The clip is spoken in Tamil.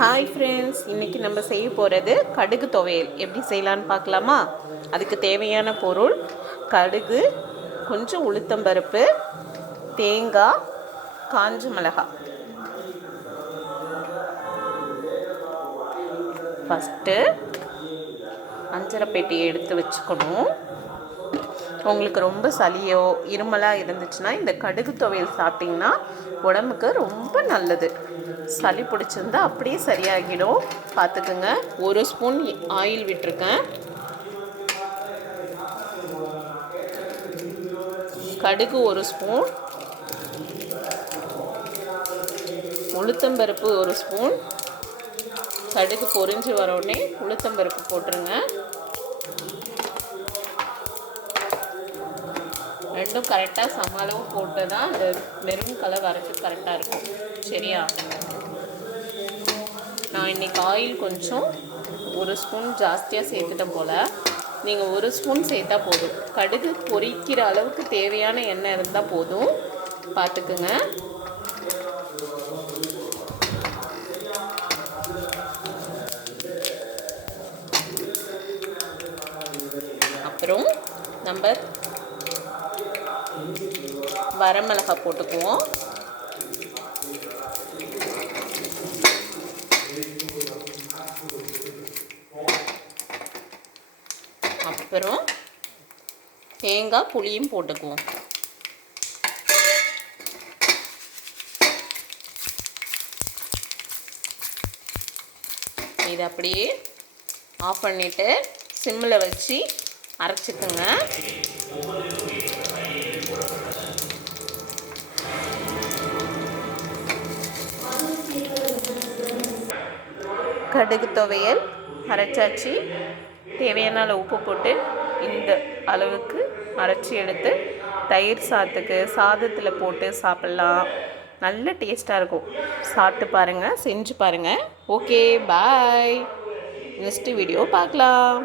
ஹாய் ஃப்ரெண்ட்ஸ், இன்றைக்கி நம்ம செய்ய போகிறது கடுகு துவையல். எப்படி செய்யலான்னு பார்க்கலாமா? அதுக்கு தேவையான பொருள் கடுகு, கொஞ்சம் உளுத்தம்பருப்பு, தேங்காய், காஞ்ச மிளகாய். ஃபஸ்ட்டு அஞ்சரை பெட்டியை எடுத்து வச்சுக்கணும். உங்களுக்கு ரொம்ப சளியோ இருமலாக இருந்துச்சுன்னா இந்த கடுகு துவையல் சாப்பிட்டிங்கன்னா உடம்புக்கு ரொம்ப நல்லது. சளி பிடிச்சிருந்தா அப்படியே சரியாகிடும். பார்த்துக்குங்க. 1 ஸ்பூன் ஆயில் விட்டுருக்கேன். கடுகு 1 ஸ்பூன், உளுத்தம்பருப்பு 1 ஸ்பூன். கடுகு பொரிஞ்சு வரவுடனே உளுத்தம்பருப்பு போட்டுருங்க. ரெண்டும் கரெக்டாக சம அளவு போட்டு தான் அந்த மெரூன் கலர் வரதுக்கு கரெக்டாக இருக்கும். சரியா? நான் இன்றைக்கி ஆயில் கொஞ்சம் 1 ஸ்பூன் ஜாஸ்தியாக சேர்த்துட்டேன் போல். நீங்கள் 1 ஸ்பூன் சேர்த்தா போதும். கடுகு பொரிக்கிற அளவுக்கு தேவையான எண்ணெய் இருந்தால் போதும். பார்த்துக்குங்க. அப்புறம் நம்ம வரமிளகாய் போட்டுக்குவோம். அப்புறம் தேங்காய் புளியும் போட்டுக்குவோம். இதை அப்படியே ஆஃப் பண்ணிவிட்டு சிம்மில் வச்சு அரைச்சிக்குங்க. கடுகு துவையல் அரைச்சாச்சு. தேவையான அளவு உப்பு போட்டு இந்த அளவுக்கு அரைச்சி எடுத்து தயிர் சாத்துக்கு சாதத்தில் போட்டு சாப்பிட்லாம். நல்ல டேஸ்ட்டாக இருக்கும். சாப்பிட்டு பாருங்கள், செஞ்சு பாருங்கள். ஓகே, பாய். நெக்ஸ்ட் வீடியோ பார்க்கலாம்.